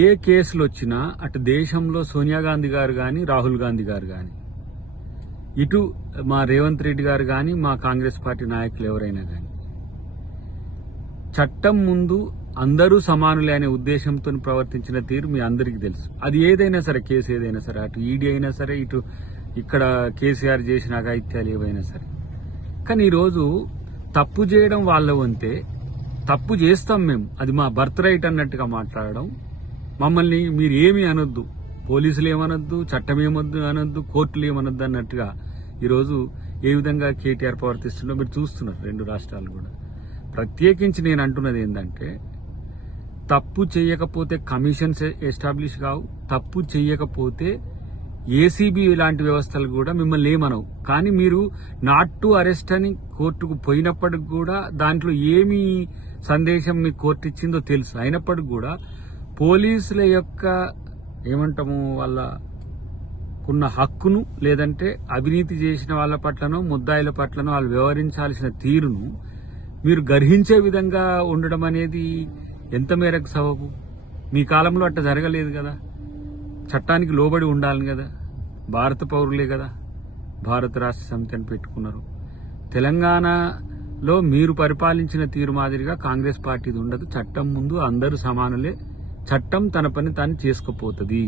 ఏ కేసులు వచ్చినా అటు దేశంలో సోనియా గాంధీ గారు కానీ రాహుల్ గాంధీ గారు కానీ ఇటు మా రేవంత్ రెడ్డి గారు కానీ మా కాంగ్రెస్ పార్టీ నాయకులు ఎవరైనా కానీ చట్టం ముందు అందరూ సమానులే అనే ఉద్దేశంతో ప్రవర్తించిన తీరు మీ అందరికీ తెలుసు. అది ఏదైనా సరే, కేసు ఏదైనా సరే, అటు ఈడీ అయినా సరే, ఇటు ఇక్కడ కేసీఆర్ చేసిన అఘాయిత్యాలు ఏవైనా సరే. కానీ ఈరోజు తప్పు చేయడం వాళ్ళ వంతే, తప్పు చేస్తాం మేము, అది మా బర్త్ రైట్ అన్నట్టుగా మాట్లాడడం, మమ్మల్ని మీరు ఏమీ అనొద్దు, పోలీసులు ఏమనొద్దు, చట్టం ఏమొద్దు అనొద్దు, కోర్టులు ఏమనొద్దు అన్నట్టుగా ఈరోజు ఏ విధంగా కేటీఆర్ ప్రవర్తిస్తుందో మీరు చూస్తున్నారు. రెండు రాష్ట్రాలు కూడా. ప్రత్యేకించి నేను అంటున్నది ఏంటంటే, తప్పు చేయకపోతే కమిషన్స్ ఎస్టాబ్లిష్ కావు, తప్పు చేయకపోతే ఏసీబీ లాంటి వ్యవస్థలు కూడా మిమ్మల్ని ఏమనవు. కానీ మీరు నాట్ టు అరెస్ట్ అని కోర్టుకు పోయినప్పటికి కూడా దాంట్లో ఏమి సందేశం మీ కోర్టు ఇచ్చిందో తెలుసు. అయినప్పటికి కూడా పోలీసుల యొక్క ఏమంటాము వాళ్ళకున్న హక్కును, లేదంటే అవినీతి చేసిన వాళ్ళ పట్లనో ముద్దాయిల పట్లనో వాళ్ళు వ్యవహరించాల్సిన తీరును మీరు గర్హించే విధంగా ఉండడం అనేది ఎంత మేరకు సబబు? మీ కాలంలో అట్లా జరగలేదు కదా. చట్టానికి లోబడి ఉండాలి కదా, భారత పౌరులే కదా, భారత రాష్ట్ర సమితి అని పెట్టుకున్నారు. తెలంగాణలో మీరు పరిపాలించిన తీరు మాదిరిగా కాంగ్రెస్ పార్టీది ఉండదు. చట్టం ముందు అందరూ సమానులే, చట్టం తన పని తాను చేసుకుపోతుంది.